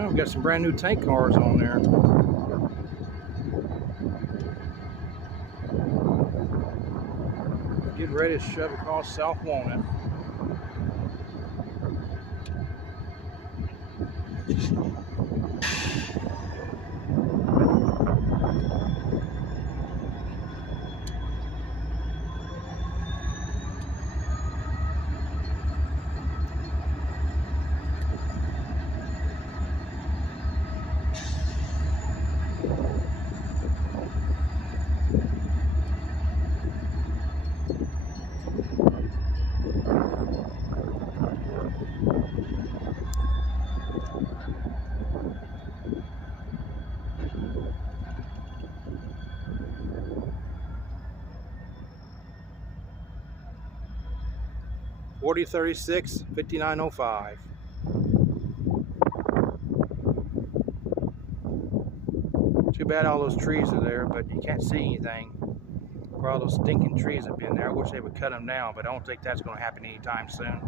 Oh, we've got some brand new tank cars on there. Getting ready to shove across South Walnut. $4036 $59.05. Too bad all those trees are there, but you can't see anything where all those stinking trees have been there. I wish they would cut them down, but I don't think that's going to happen anytime soon.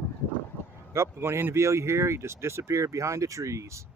Oh, we're going to end the video here. He just disappeared behind the trees.